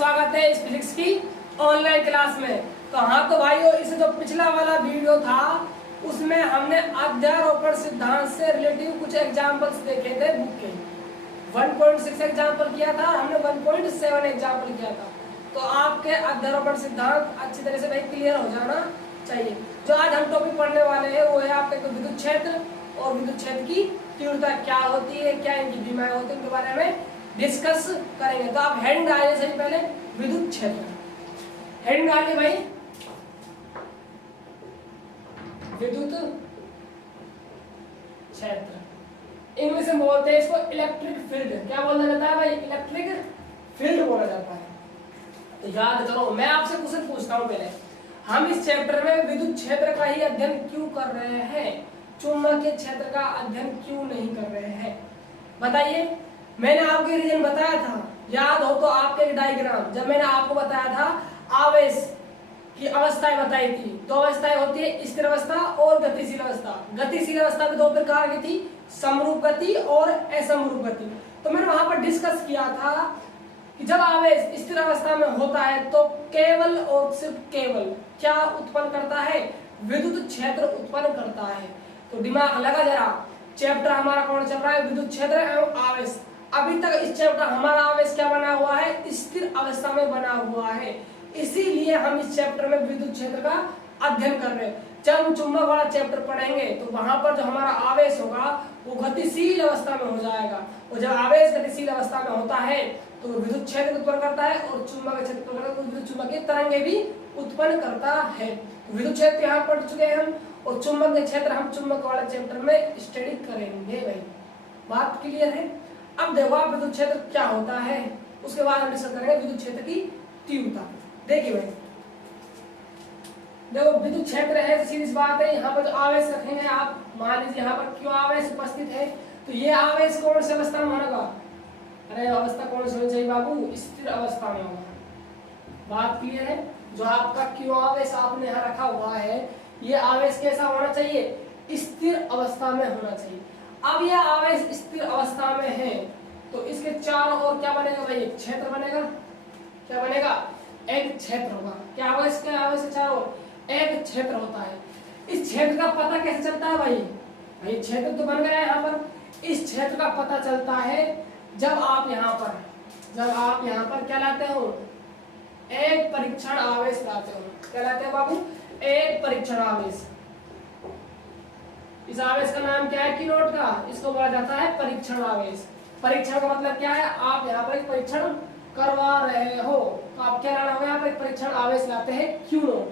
स्वागत है इस फिजिक्स की ऑनलाइन क्लास में। तो हाँ तो भाइयों, इसे जो पिछला वाला वीडियो था उसमें हमने अध्यारोपण सिद्धांत से रिलेटिव कुछ एग्जांपल्स देखे थे बुक के। 1.6 एग्जांपल किया था, हमने 1.7 एग्जांपल किया था। तो आपके अध्यारोपण सिद्धांत अच्छी तरह से भाई क्लियर हो जाना चाहिए। जो आज हम टॉपिक पढ़ने वाले हैं वो है आपके विद्युत क्षेत्र और विद्युत क्षेत्र की तीव्रता क्या होती है, क्या इनकी विमाएं होती है, उनके बारे में डिस्कस करेंगे। तो आप हेडिंग डालिए सबसे पहले विद्युत क्षेत्र। हेडिंग डालिए भाई विद्युत क्षेत्र। इंग्लिश में बोलते हैं इसको इलेक्ट्रिक फील्ड। क्या बोला जाता है भाई? इलेक्ट्रिक फील्ड बोला जाता है। तो याद करो, मैं आपसे क्वेश्चन पूछता हूं पहले, हम इस चैप्टर में विद्युत क्षेत्र का ही अध्ययन क्यों कर रहे हैं, चुंबकीय क्षेत्र का अध्ययन क्यों नहीं कर रहे हैं? बताइए। मैंने आपको रीजन बताया था, याद हो तो आपके डायग्राम, जब मैंने आपको बताया था आवेश की अवस्थाएं बताई थी। दो अवस्थाएं होती है, स्थिर अवस्था और गतिशील अवस्था। गतिशील अवस्था में दो प्रकार की थी, समरूप गति और असमरूप गति। तो मैंने वहां पर डिस्कस किया था कि जब आवेश स्थिर अवस्था में होता है तो केवल और सिर्फ केवल क्या उत्पन्न करता है? विद्युत क्षेत्र उत्पन्न करता है। तो दिमाग लगा जरा, चैप्टर हमारा कौन चल रहा है? विद्युत क्षेत्र एवं आवेश। अभी तक इस चैप्टर हमारा आवेश क्या बना हुआ है? स्थिर अवस्था में बना हुआ है। इसीलिए हम इस चैप्टर में विद्युत क्षेत्र का अध्ययन कर रहे हैं। जब हम चुंबक वाला चैप्टर पढ़ेंगे तो वहां पर जो हमारा आवेश होगा वो गतिशील अवस्था में हो जाएगा। और जब आवेश गतिशील अवस्था में होता है तो विद्युत क्षेत्र उत्पन्न करता है और चुंबकीय क्षेत्र उत्पन्न करता है, विद्युत चुंबकीय तरंगे भी उत्पन्न करता है। विद्युत क्षेत्र यहाँ पढ़ चुके हैं हम, और चुंबकीय क्षेत्र हम चुंबक वाले चैप्टर में स्टडी करेंगे। भाई बात क्लियर है? अब देखो आप विद्युत क्षेत्र क्या होता है, उसके बाद हम डिस्कस करेंगे विद्युत क्षेत्र की तीव्रता। देखिए भाई, देखो विद्युत क्षेत्र है, सीधी बात है। यहाँ पर जो आवेश रखेंगे आप, मान लीजिए यहाँ पर क्यों आवेश उपस्थित है, तो ये आवेश कौन सी अवस्था में होगा? अरे अवस्था कौन सी होनी चाहिए बाबू? स्थिर अवस्था में होगा। बात क्लियर है? जो आपका क्यों आवेश आपने यहाँ रखा हुआ है, ये आवेश कैसा होना चाहिए? स्थिर अवस्था में होना चाहिए। अब यह आवेश स्थिर अवस्था में है तो इसके चारों ओर क्या बनेगा भाई? एक क्षेत्र बनेगा। क्या बनेगा? एक क्षेत्र होगा। क्या होगा इसके आवेश के चारों ओर? एक क्षेत्र होता है। इस क्षेत्र का पता कैसे चलता है भाई? भाई क्षेत्र तो बन गया है यहाँ पर। इस क्षेत्र का पता चलता है जब आप यहाँ पर क्या लाते हो? एक परीक्षण आवेश लाते हो। क्या लाते हो बाबू? एक परीक्षण आवेश। इस आवेश का नाम क्या है? किलोवाट का। इसको बोला जाता है परीक्षण आवेश। परीक्षण का मतलब क्या है? आप यहाँ पर एक परीक्षण करवा रहे हो तो आप क्या लाना होगा? यहाँ पर एक परीक्षण आवेश लाते हैं क्यू नोट।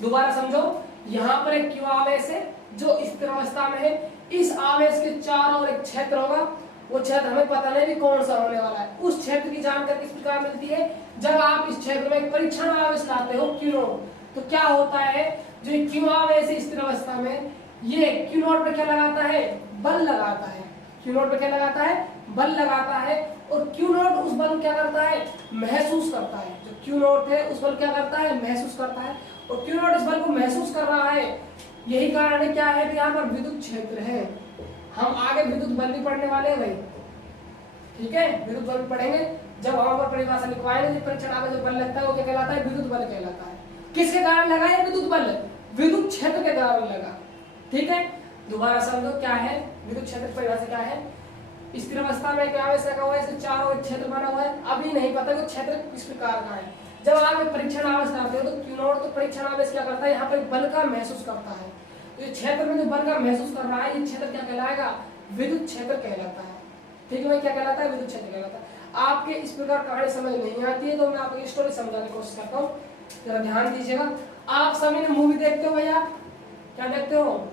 दोबारा समझो, यहाँ पर एक क्यू आवेश है जो स्थिर अवस्था में है। इस आवेश के चारों ओर एक क्षेत्र होगा। वो क्षेत्र हमें पता नहीं भी कौन सा होने वाला है। उस क्षेत्र की जानकारी किस प्रकार मिलती है? जब आप इस क्षेत्र में एक परीक्षण आवेश लाते हो क्यू नोट, तो क्या होता है? जो क्यू आवेश स्थिर अवस्था में, ये क्यू नोट पे क्या लगाता है? बल लगाता है। क्यू नोट पे क्या लगाता है? बल लगाता है। और क्यू नोट उस बल को क्या करता है? महसूस करता है। जो क्यू नोट है उस बल क्या करता है? महसूस करता है। और क्यू नोट इस बल को महसूस कर रहा है। यही कारण है क्या है कि यहाँ पर विद्युत क्षेत्र है। हम आगे विद्युत बल भी पढ़ने वाले हैं भाई, ठीक है? विद्युत बल भी पढ़ेंगे। जब वहां पर परिभाषा लिखवाएंगे, परीक्षण आवेश जो बल लगता है वो क्या कहलाता है? विद्युत बल कहलाता है। किसके कारण लगा ये विद्युत बल? विद्युत क्षेत्र के कारण लगा। ठीक है, दोबारा समझो क्या है विद्युत क्षेत्र की परिभाषा क्या है? स्थिर अवस्था में क्या आवेश लगा हुआ है, इसके चारों ओर क्षेत्र बना हुआ है। अभी नहीं पता कि क्षेत्र किस प्रकार का है। जब आप एक परीक्षण आवेश लाते हो तो क्यू नोट तो परीक्षण आवेश क्या करता है? यहाँ पर बल का महसूस करता है। तो ये क्षेत्र में जो बल का महसूस कर रहा है, ये क्षेत्र क्या कहलाएगा? विद्युत क्षेत्र कहलाता है। ठीक है भाई, क्या कहलाता है? विद्युत क्षेत्र कहलाता है। आपके इस प्रकार कहानी समझ नहीं आती है तो मैं आपको स्टोरी समझाने की कोशिश करता हूँ, जरा ध्यान दीजिएगा। आप सभी ने मूवी देखते हो भैया? क्या देखते हो?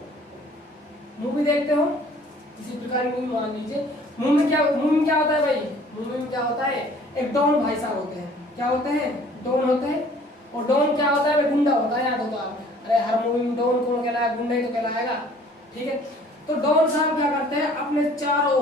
मूवी देखते हो? इसी प्रकार की मूवी मान लीजिए। मूवी में क्या होता है भाई? मूवी में क्या होता है? एक डॉन भाई साहब होते हैं। क्या होते हैं? डॉन होते हैं। और डॉन क्या होता है? गुंडा होता है। याद होता है? अरे हर मूवी में डॉन कौन कहलाएगा? गुंडा ही तो कहलाएगा। ठीक है, तो डॉन साहब क्या करते हैं? अपने चारों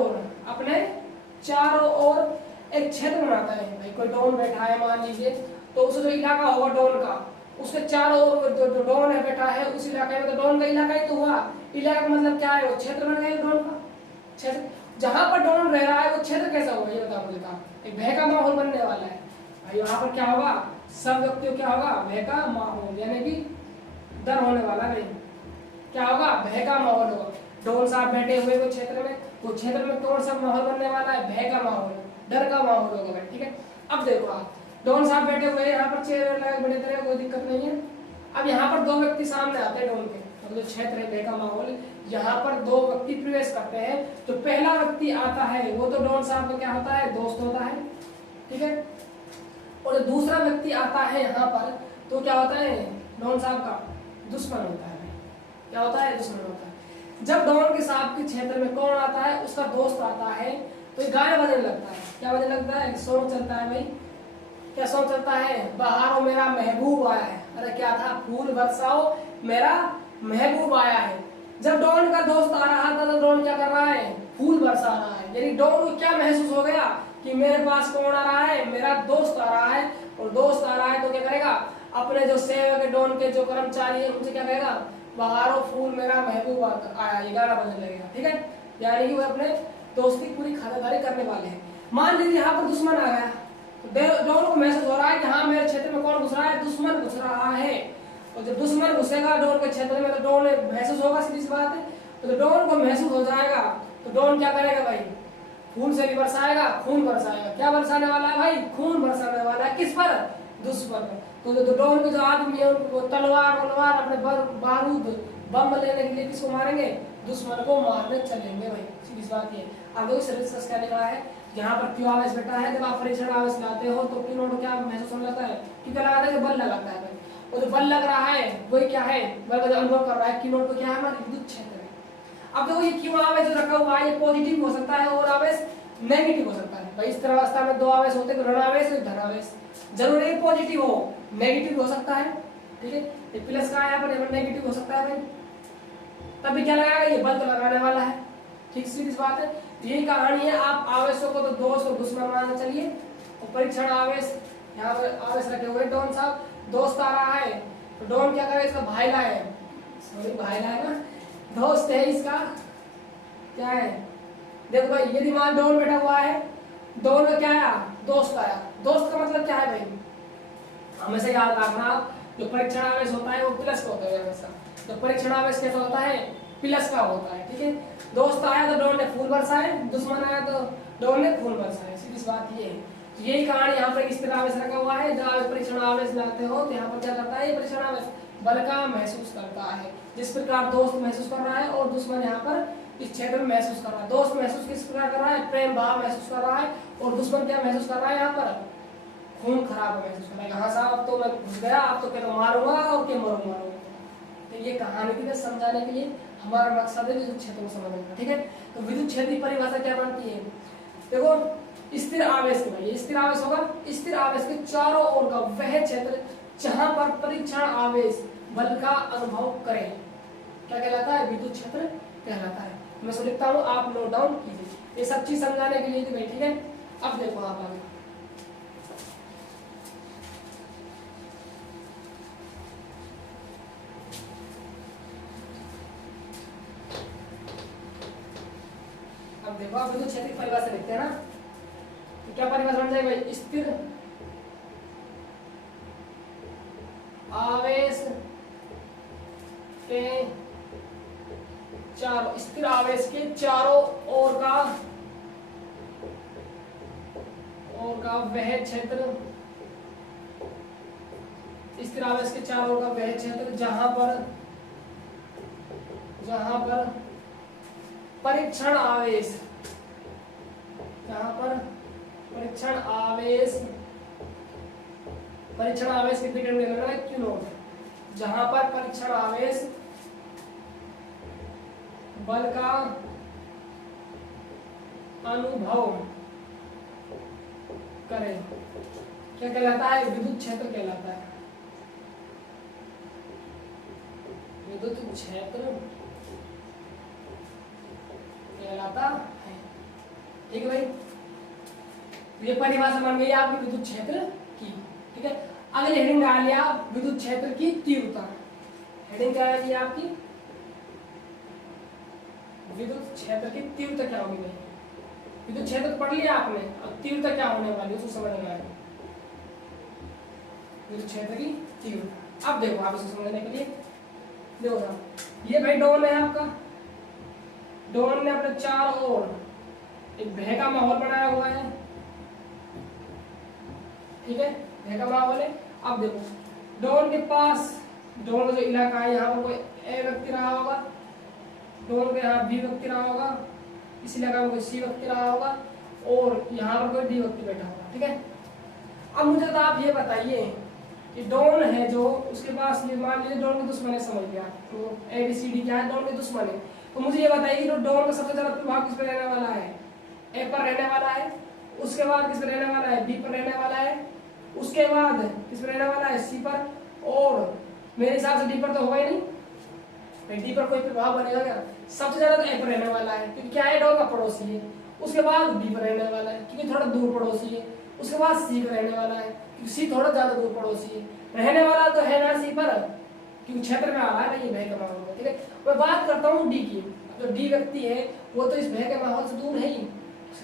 ओर एक क्षेत्र बनाता है। भाई कोई डॉन बैठा है मान लीजिए, तो उसे जो इलाका होगा डॉन का, उसके चारों ओर जो डॉन है बैठा है उस इलाके में, तो डॉन का इलाका ही तो हुआ। इलाका मतलब क्या है? वो क्षेत्र बन गया डॉन का क्षेत्र। जहां पर डॉन रह रहा है वो क्षेत्र कैसा होगा ये बताओ मुझे। एक भय का माहौल बनने वाला है। भाई यहाँ पर क्या होगा, सब व्यक्तियों क्या होगा, भय का माहौल, यानी कि डर होने वाला नहीं, क्या होगा, भय का माहौल होगा। डॉन साहब बैठे हुए वो क्षेत्र में, वो क्षेत्र में कौन सा माहौल बनने वाला है, भय का माहौल, डर का माहौल होगा भाई, ठीक है। अब देखो आप, डॉन साहब बैठे हुए हैं यहाँ पर, चेयर लगे बड़े तरह, कोई दिक्कत नहीं है। अब यहाँ पर दो व्यक्ति सामने आते हैं डॉन के, मतलब जो क्षेत्र है भय का माहौल, यहाँ पर दो व्यक्ति प्रवेश करते हैं। तो पहला व्यक्ति आता है वो तो डॉन साहब का क्या होता है, दोस्त होता है, ठीक है। और दूसरा व्यक्ति आता है यहाँ पर तो क्या होता है, डॉन साहब का दुश्मन होता है। क्या होता है, दुश्मन होता है। जब डॉन के साहब के क्षेत्र में कौन आता है, उसका दोस्त आता है, तो ये गाना बजने लगता है। क्या बजने लगता है, सॉन्ग चलता है भाई। क्या सॉन्ग चलता है, बहारों मेरा महबूब आया है। अरे क्या था, फूल बरसाओ मेरा महबूब आया है। जब डॉन का दोस्त आ रहा था तो डॉन क्या कर रहा है, फूल बरसा रहा है। यानी डॉन को क्या महसूस हो गया कि मेरे पास कौन आ रहा है, मेरा दोस्त आ रहा है। और दोस्त आ रहा है तो क्या करेगा, अपने जो सेवक है डॉन के जो कर्मचारी है उनसे क्या कहेगा, बहारों फूल मेरा महबूब आया, ये गाना बजने लगेगा, ठीक है। यानी कि वो अपने दोस्त की पूरी खातिरदारी करने वाले हैं। मान लीजिए यहाँ पर दुश्मन आ गया, तो डॉन को महसूस हो रहा है कि हाँ मेरे क्षेत्र में कौन घुस रहा है, दुश्मन घुस रहा है। और जब दुश्मन घुसेगा डॉन के क्षेत्र में तो डॉन महसूस होगा, सीधी सी बात है। तो डॉन को महसूस हो जाएगा तो डॉन क्या करेगा भाई, खून से भी बरसाएगा, खून बरसाएगा। क्या बरसाने वाला है भाई, खून बरसाने वाला है। किस पर, दुश्मन पर। तो डॉन के जो आदमी है उनको तलवार वलवार अपने बारूद बम लेने के लिए किसको मारेंगे, दुश्मन को मारने चलेंगे भाई, सीधी बात ये। आगे सर्विस क्या लिखा है, यहाँ पर क्यों आवेश बैठा है। जब आप परीक्षण आवेश लाते हो तो क्यों नोट क्या महसूस होने लगता है, क्यों लगाता है, बल लगाता है भाई। और जो बल लग रहा है वही क्या है, बल का जो अनुभव कर रहा है, क्यों नोट को क्या है, हमारे विद्युत क्षेत्र है। अब देखो ये क्यों आवेश जो रखा हुआ है, ये पॉजिटिव हो सकता है और आवेश नेगेटिव हो सकता है भाई। इस तरह अवस्था में दो आवेश होते हैं, ऋण आवेश और धन आवेश। जरूरी पॉजिटिव हो, नेगेटिव हो सकता है, ठीक है। ये प्लस का यहाँ पर नेगेटिव हो सकता है भाई, तब भी क्या लगाएगा, ये बल तो लगाने वाला है, ठीक सीधी बात है। यही कहानी है। आप आवेशों को तो दोस्त और दुश्मन मानना चलिए। और परीक्षण आवेश, यहाँ पर आवेश रखे हुए डॉन साहब, दोस्त आ रहा है तो डॉन क्या करे, इसका भाई लाए, सॉरी भाई लाए ना, दोस्त है इसका, क्या है, देखो भाई यदि मान डॉन बैठा हुआ है, डॉन में क्या आया, दोस्त आया। दोस्त का मतलब क्या है भाई, हमेशा याद रखना आप, जो परीक्षण आवेश होता है वो प्लस का होता है हमेशा। तो परीक्षण आवेश कैसा होता है, प्लस का होता है, ठीक है। दोस्त आया तो डॉन ने फूल बरसाए, दुश्मन आया तो डॉन ने फूल बरसाए, सीधी बात ये है। यही कहानी यहाँ पर स्थिर आवेश रखा हुआ है। जब आप परीक्षण आवेश लाते हो तो यहाँ पर क्या करता है, ये परीक्षण आवेश बल का महसूस करता है। जिस प्रकार दोस्त महसूस कर रहा है और दुश्मन यहाँ पर इस क्षेत्र में महसूस कर रहा है। दोस्त महसूस किस प्रकार कर रहा है, प्रेम भाव महसूस कर रहा है, और दुश्मन क्या महसूस कर रहा है, यहाँ पर खून खराब महसूस कर रहा है। हाँ साहब अब तो मैं घुस गया, अब तो क्या मारूंगा और क्या मरूंगा। तो ये कहानी भी समझाने के लिए हमारा मकसद है विद्युत क्षेत्र को समझने का, ठीक है। तो विद्युत क्षेत्र की परिभाषा क्या बनती है, देखो स्थिर आवेश के भाई, स्थिर आवेश होगा, स्थिर आवेश के चारों ओर का वह क्षेत्र जहां पर परीक्षण आवेश बल का अनुभव करे, क्या कहलाता है, विद्युत क्षेत्र कहलाता है। मैं सो लिखता हूँ, आप नोट डाउन कीजिए। ये सब चीज समझाने के लिए थी भाई, ठीक है। अब देखो आप आगे, अब देखो आप विद्युत क्षेत्र की परिभाषा लिखते हैं ना, तो क्या परिभाषा बन जाएगी भाई, स्थिर आवेश के चारों, स्थिर आवेश के चारों ओर का वह क्षेत्र, स्थिर आवेश के चारों ओर का वह क्षेत्र जहां पर परीक्षण आवेश, जहां पर परीक्षण आवेश के पीरियड में लेना है क्यू नोट, जहां पर परीक्षण आवेश बल का अनुभव करे, क्या कहलाता है, विद्युत क्षेत्र कहलाता है। विद्युत क्षेत्र कहलाता है, ठीक है भाई। ये परिभाषा बन गई आपकी विद्युत क्षेत्र की, ठीक है। अगले हेडिंग डाल लिया विद्युत क्षेत्र की तीव्रता। हेडिंग क्या है आपकी, विद्युत क्षेत्र की तीव्रता क्या होगी भाई। विद्युत क्षेत्र पढ़ लिया आपने, अब तीव्रता क्या होने वाली है उसको समझ में आएगा। विद्युत क्षेत्र की तीव्रता। अब देखो आप इसे समझने के लिए देखो ना, ये भाई डोन है आपका, डोन ने अपने चारों ओर एक भय का माहौल बनाया हुआ है, ठीक है, भय का माहौल है। अब देखो डोन के पास, डोन का जो इलाका है यहाँ पर कोई ए व्यक्ति रहा होगा, डोन के यहाँ बी व्यक्ति रहा होगा, इस इलाका में कोई सी व्यक्ति रहा होगा और यहाँ पर कोई डी व्यक्ति बैठा होगा, ठीक है। अब मुझे तो आप ये बताइए कि डॉन है जो, उसके पास ये मान लीजिए डॉन के दुश्मन है, समझ गया, तो ए बी सी डी क्या है, डॉन के दुश्मन है। तो मुझे ये बताइए कि डॉन का सबसे ज्यादा प्रभाव किस पर रहने वाला है, ए पर रहने वाला है, उसके बाद किस पर रहने वाला है, बी पर रहने वाला है, उसके बाद किस पर रहने वाला है, सी पर, और मेरे हिसाब से डी पर तो होगा ही नहीं, डी पर कोई प्रभाव बनेगा क्या, सबसे ज्यादा तो ए पर रहने वाला है क्योंकि क्या है, डॉन का पड़ोसी है, उसके बाद बी पर रहने वाला है क्योंकि थोड़ा दूर पड़ोसी है, उसके बाद सी पर रहने वाला है क्योंकि सी थोड़ा ज्यादा दूर पड़ोसी है, रहने वाला तो है ना सी पर क्योंकि क्षेत्र में आ रहा है, ये भय का माहौल है, ठीक है। मैं बात करता हूँ डी की, जो डी व्यक्ति है वो तो इस भय के माहौल से दूर है ही,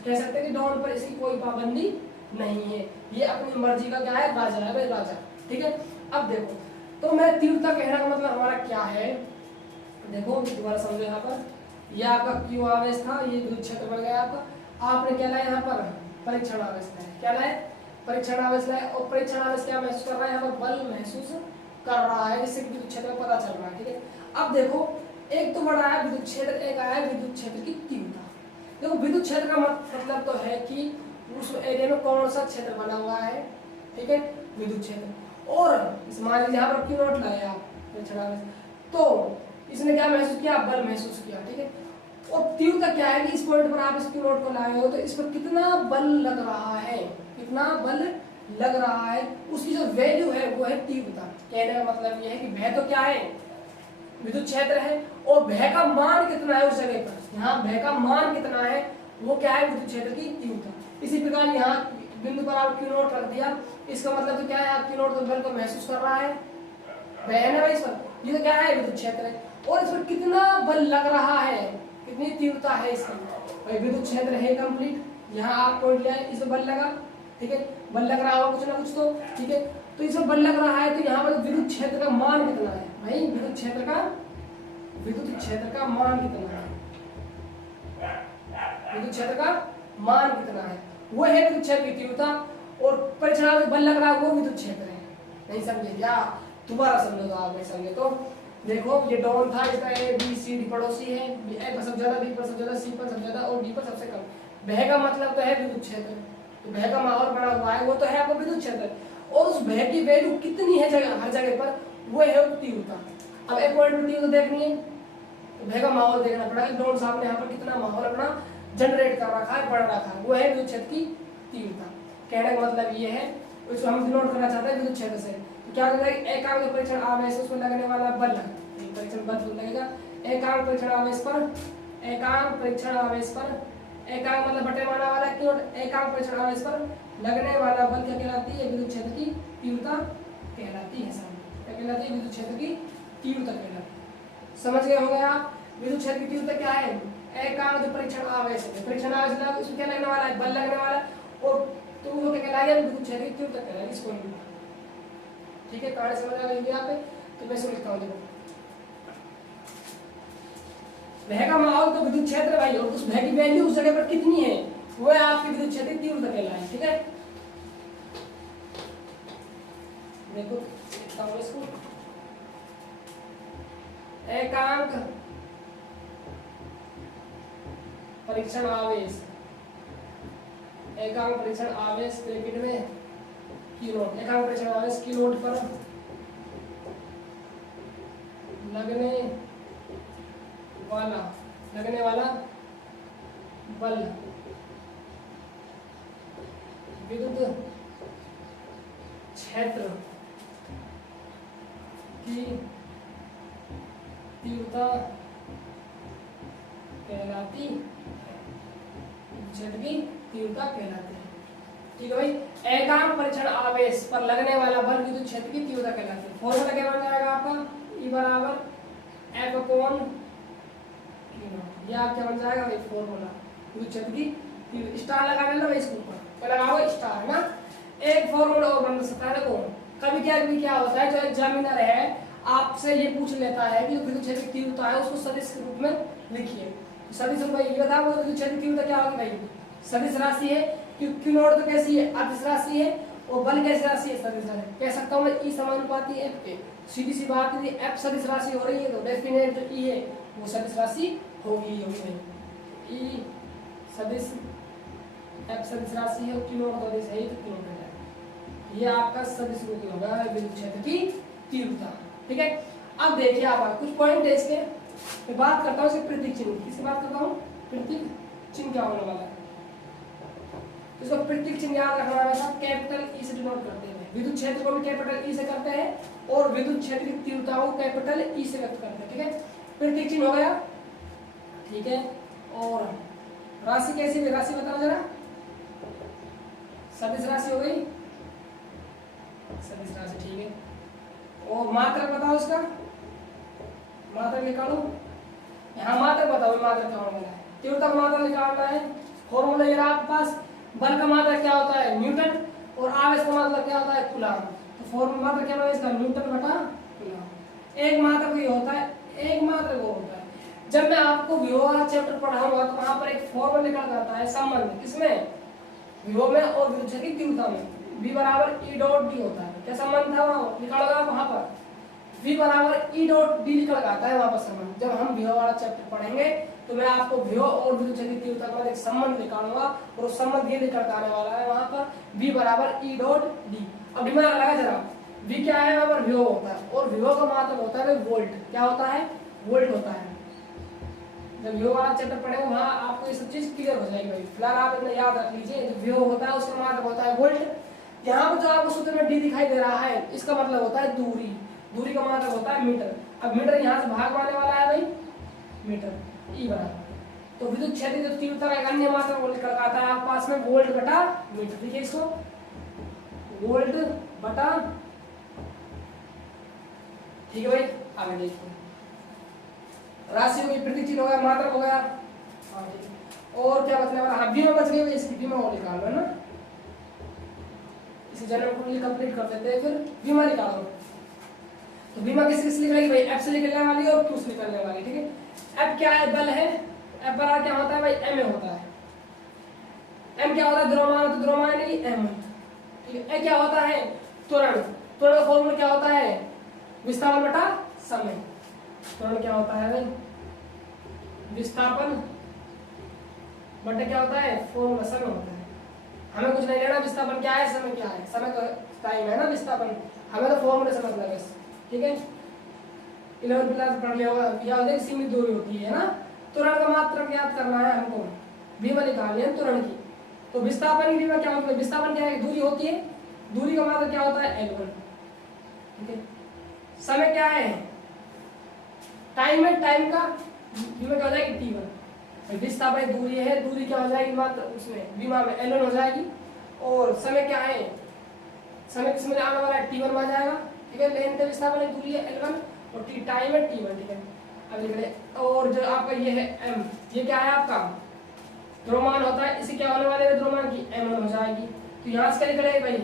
कह सकते हैं कि डॉन पर इसकी कोई पाबंदी नहीं है, ये अपनी मर्जी का क्या है, राजा है भाई, राजा, ठीक है। अब देखो तो मैं तीव्रता कहने का मतलब हमारा क्या है, देखो दोबारा समझो, यहाँ पर यह आपका क्यू आवेश था, ये विद्युत क्षेत्र बन गया आपका, आपने क्या लाया यहाँ पर परीक्षण आवेश लाया, क्या लाया, परीक्षण आवेश लाया, और परीक्षण आवेश क्या महसूस कर रहा है, यहाँ पर बल महसूस कर रहा है, जिससे विद्युत क्षेत्र का पता चल रहा है, ठीक है। अब देखो एक तो बड़ा है विद्युत क्षेत्र, एक आया विद्युत क्षेत्र की तीव्रता। देखो विद्युत क्षेत्र का मतलब तो है कि उस एरिया में कौन सा क्षेत्र बना हुआ है, ठीक है, विद्युत क्षेत्र, और इस मान लीजिए यहाँ पर क्यू नॉट लाया आप परीक्षण आवेश, तो इसने क्या महसूस किया, बल महसूस किया, ठीक है। और तीव्रता क्या है कि इस पॉइंट पर आप इस क्यू नॉट को लाए हो तो इस पर कितना बल लग रहा है, कितना बल लग रहा है, उसकी जो वैल्यू है वो है तीव्रता। कहने का मतलब ये है कि भय तो क्या है, विद्युत क्षेत्र है, और भय का मान कितना है उस जगह पर, यहाँ भय का मान कितना है वो क्या है, विद्युत क्षेत्र की तीव्रता। इसी प्रकार यहाँ बिंदु पर आप क्यू नॉट रख दिया, इसका मतलब तो क्या है, आप क्यू नॉट तो बल को महसूस कर रहा है, भय है ना भाई, इस पर ये तो क्या है, विद्युत क्षेत्र है, और इस पर कितना बल लग रहा है, कितनी तीव्रता है इसकी, भाई विद्युत क्षेत्र है कंप्लीट, यहाँ आप पॉइंट लिया, इसमें बल लगा, ठीक है, बल लग रहा होगा कुछ ना कुछ तो, ठीक है, तो इसमें बल लग रहा है, तो यहाँ पर विद्युत क्षेत्र का मान कितना है भाई, विद्युत क्षेत्र का मान कितना है, विद्युत क्षेत्र का मान कितना है, वो है विद्युत क्षेत्र की तीव्रता, और परीक्षण में बल लग रहा है वो विद्युत क्षेत्र है। नहीं समझे क्या, दोबारा समझो तो आप नहीं समझे तो देखो, ये डॉन था, इसका ए बी सी डी पड़ोसी है, ए पर सबसे ज्यादा, बी पर सबसे ज्यादा, सी पर सबसे ज्यादा और डी पर सबसे कम। भय का मतलब तो है विद्युत क्षेत्र, तो भय का माहौल बना हुआ है वो तो है आपको विद्युत क्षेत्र, और उस भय की वैल्यू कितनी है जगह, हर जगह पर, वो है तीव्रता। अब एक पॉइंट में तीव्रता देखनी है तो भय का माहौल देखना पड़ेगा, डॉन साहब ने यहाँ पर कितना माहौल अपना जनरेट कर रखा है, बढ़ रखा है, वो है विद्युत क्षेत्र की तीव्रता। कहने का मतलब ये है, उसको हम डिनोट करना चाहते हैं विद्युत क्षेत्र से, क्या होगा, एकांक परीक्षण आवेश उसमें लगने वाला बल, परीक्षण बल लगेगा, एकांक परीक्षण आवेश पर, एकांक परीक्षण आवेश पर, एकांक मतलब बटेमाना वाला क्यों, एकांक परीक्षण आवेश पर लगने वाला बल क्या कहलाती है, विद्युत क्षेत्र की तीव्रता कहलाती है, क्या कहलाती है, विद्युत क्षेत्र की तीव्रता कहलाती है। समझ गए होंगे आप, विद्युत क्षेत्र की तीव्रता क्या है, एकांक परीक्षण आवेश है, परीक्षण आवेश लगा उसमें क्या लगने वाला है, बल लगने वाला, और तो वो क्या कहलाएगा, विद्युत क्षेत्र की तीव्रता कहलाएगी, इसको ठीक है। कहानी समझ आ गई यहाँ पे, तो मैं इसको लिखता हूँ, देखो भय का माहौल तो विद्युत क्षेत्र भाई, और उस भय की वैल्यू उस जगह पर कितनी है वो है आपकी विद्युत क्षेत्र की तीव्रता कहलाएगी, ठीक है। देखो लिखता हूँ इसको, एकांक परीक्षण आवेश, एकांक परीक्षण आवेश ब्रैकेट में क्यू नॉट, एकांक परीक्षण आवेश क्यू नॉट पर लगने वाला बल विद्युत क्षेत्र की तीव्रता कहलाती है, क्षेत्र की तीव्रता कहलाती है, ठीक है भाई। एकांक परीक्षण आवेश पर लगने वाला बल विद्युत क्षेत्र की तीव्रता कहलाती है। फॉर्मूला क्या बन जाएगा आपका, E बराबर F अपॉन ये आप क्या बन जाएगा भाई, फॉर्मूला विद्युत क्षेत्र की स्टार लगा लेना भाई, इसके ऊपर क्या लगाओगे, स्टार है ना। एक फॉर्मूला और बन सकता है, देखो कभी क्या होता है, जो एग्जामिनर है आपसे ये पूछ लेता है कि जो विद्युत क्षेत्र की तीव्रता है उसको सदिश के रूप में लिखिए। सदिश भाई ये बताओ विद्युत क्षेत्र की तीव्रता क्या होगी भाई, सदिश राशि है। क्यू नॉट तो कैसी है, अदिश राशि है, और बल कैसी राशि है, सदिश राशि। कह सकता हूँ मैं ई समानुपाती एफ के, सीधी सी बात है, एफ सदिश राशि हो रही है तो डेफिनेट जो ई है वो सदिश राशि होगी भाई। ई सदिश एफ सदिश राशि है, क्यू नॉट सदिश है तो क्यू नॉट है, ये आपका सदिश रूप होगा विद्युत क्षेत्र की तीव्रता। ठीक है, अब देखिए आप कुछ पॉइंट है इसके, मैं बात करता हूँ इसके प्रतीक चिन्ह, किसकी बात करता हूँ, प्रतीक चिन्ह क्या होने वाला है। इसको प्रतीक चिन्ह याद रखना है, कैपिटल ई से डिनोट करते हैं, विद्युत क्षेत्र को भी कैपिटल ई से करते हैं और विद्युत क्षेत्र की तीव्रता को कैपिटल ई से व्यक्त करते हैं। ठीक है, प्रतीक चिन्ह हो गया। ठीक है, और राशि कैसी, राशि बताओ जरा, सदिश राशि हो गई, सदिश राशि। ठीक है, और मात्रक बताओ इसका, मात्रक निकालो, यहाँ मात्रक बताओ, मात्रक क्या होने वाला है, तीव्रता का मात्रक निकालना है। फॉर्मूला ये रहा आपके पास, बल का मात्रक क्या होता है न्यूटन, और आवेश का मात्रक क्या होता है कूलॉम। तो फॉर्मूला मात्रक क्या होगा इसका, न्यूटन बटा कूलॉम। एक मात्रक ये होता है, एक मात्रक वो होता है। जब मैं आपको विभव वाला चैप्टर पढ़ाऊंगा तो वहां पर एक फॉर्मूला निकल जाता है संबंध, किसमें, विभव में और विद्युत क्षेत्र की तीव्रता में। V बराबर E डॉट D होता है, क्या संबंध था वहाँ निकल गया वहां पर, V बराबर E डॉट D निकल आता है वहां पर संबंध। जब हम विभव वाला चैप्टर पढ़ेंगे तो मैं आपको विभव और विद्युत क्षेत्र की तीव्रता का एक संबंध निकालूंगा, और उस संबंध ये निकल आने वाला है वहां पर V बराबर E डॉट D। अब दिमाग लगा जरा, V क्या है, वहां पर विभव होता है, और विभव का मात्रक होता है वोल्ट, क्या होता है, वोल्ट होता है। जब विभव वाला चैप्टर पढ़ेंगे वहां आपको ये सब चीज क्लियर हो जाएगी भाई। फिलहाल आप इतना याद रख लीजिए, जो विभव होता है उसका मात्रक होता है वोल्ट। यहाँ पर जो आपको सूत्र में डी दिखाई दे रहा है, इसका मतलब होता है दूरी, दूरी का मात्रक होता है मीटर। अब मीटर यहाँ से भाग आने वाला है भाई, मीटर ई बराबर, तो विद्युत क्षेत्र की तीव्रता का एक अन्य मात्रक वो निकल आता है आपके पास में, वोल्ट बटा मीटर। देखिए इसको, वोल्ट बटा, ठीक है भाई। आगे देखिए, राशि हो गई, प्रतीक चिन्ह हो गया, मात्रक हो गया। हाँ ठीक, और क्या बचने वाला, हाँ बीमा बच गई भाई, इसकी बीमा वो निकाल लो ना, इसे जनरल को कंप्लीट कर देते हैं, फिर बीमा निकालो। तो बीमा किस किस निकलेगी भाई, एफ से निकलने वाली है और क्यू से निकलने वाली। ठीक है, एफ क्या है, बल है, एफ बराबर क्या होता है भाई, एम ए होता है। एम क्या होता है, द्रव्यमान, तो द्रव्यमान नहीं एम। ठीक है, ए क्या होता है, त्वरण, त्वरण का फॉर्मूला क्या होता है, विस्थापन बटा समय। त्वरण क्या होता है भाई, विस्थापन बटा क्या होता है, फॉर्मूला समय होता है। हमें कुछ नहीं लेना, विस्थापन क्या है, समय क्या है, समय तो टाइम है ना, विस्थापन हमें तो फॉर्मूले से मतलब है। ठीक है, 11th क्लास पढ़ लिया होगा, याद है सीमित दूरी होती है ना। त्वरण का मात्रक याद करना है हमको, बीमा निकालनी है त्वरण की। तो विस्थापन की बीमा क्या होती है, विस्थापन क्या है, दूरी होती है, दूरी का मात्रक क्या होता है L1। ठीक है, समय क्या है, टाइम है, टाइम का बीमा क्या हो जाएगी T1। विस्थापन दूरी है, दूरी क्या हो जाएगी मात्र उसमें बीमा में L1 हो जाएगी। और समय क्या है, समय किसमें आने वाला है, T1 में आ जाएगा। ठीक है, लेंथ है, विस्थापन दूरी है L1 और T टाइम है T1। ठीक है, अब लिख ले, और जो आपका ये है M, ये क्या है आपका द्रव्यमान होता है, इसी क्या होने वाले है, द्रव्यमान की M1 हो जाएगी। तो यहाँ से क्या निकलेगा भाई,